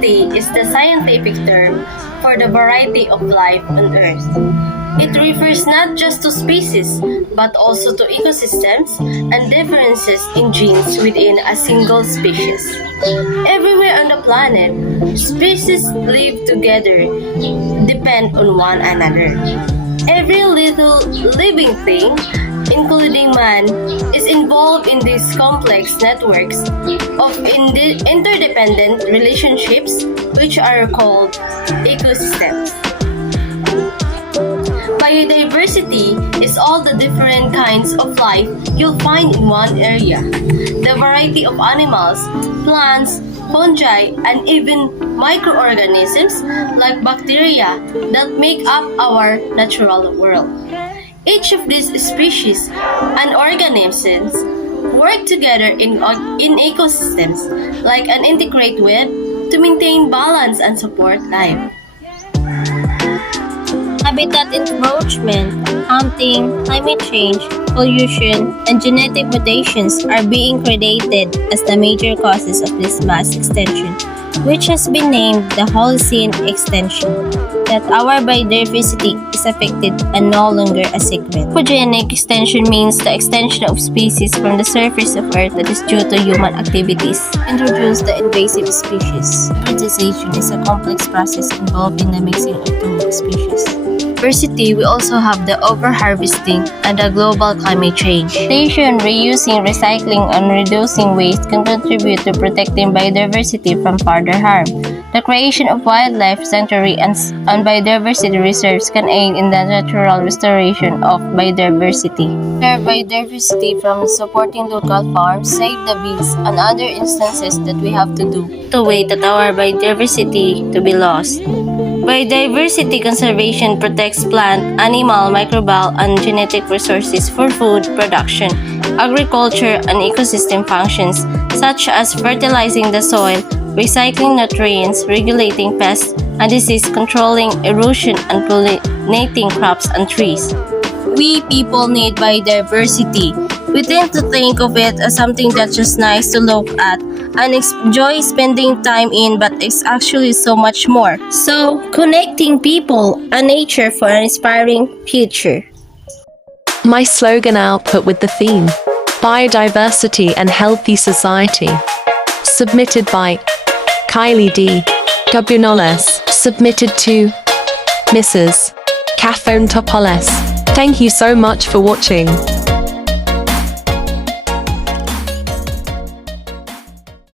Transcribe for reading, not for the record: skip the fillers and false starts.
Biodiversity is the scientific term for the variety of life on Earth. It refers not just to species, but also to ecosystems and differences in genes within a single species. Everywhere on the planet, species live together, depend on one another. Every little living thing, including man, is involved in these complex networks of interdependent relationships, which are called ecosystems. Biodiversity is all the different kinds of life you'll find in one area. The variety of animals, plants, fungi, and even microorganisms like bacteria that make up our natural world. Each of these species and organisms work together in ecosystems like an integrated web to maintain balance and support life. Habitat encroachment, hunting, climate change, pollution, and genetic mutations are being credited as the major causes of this mass extinction, which has been named the Holocene extinction. That our biodiversity is affected and no longer a segment. Anthropogenic extinction means the extinction of species from the surface of Earth that is due to human activities. Introduce the invasive species. Hybridization is a complex process involved in the mixing of two species. Diversity, we also have the overharvesting and the global climate change. Station, reusing, recycling, and reducing waste can contribute to protecting biodiversity from further harm. The creation of wildlife sanctuary and biodiversity reserves can aid in the natural restoration of biodiversity. Preserve biodiversity from supporting local farms, save the bees, and other instances that we have to do to wait at our biodiversity to be lost. Biodiversity conservation protects plant, animal, microbial, and genetic resources for food production, agriculture, and ecosystem functions, such as fertilizing the soil, recycling nutrients, regulating pests and disease, controlling erosion, and pollinating crops and trees. We people need biodiversity. We tend to think of it as something that's just nice to look at and enjoy spending time in, but it's actually so much more. So, connecting people and nature for an inspiring future. My slogan output with the theme Biodiversity and Healthy Society. Submitted by Kylie D. Gabunoles. Submitted to Mrs. Kaphone Topoles. Thank you so much for watching.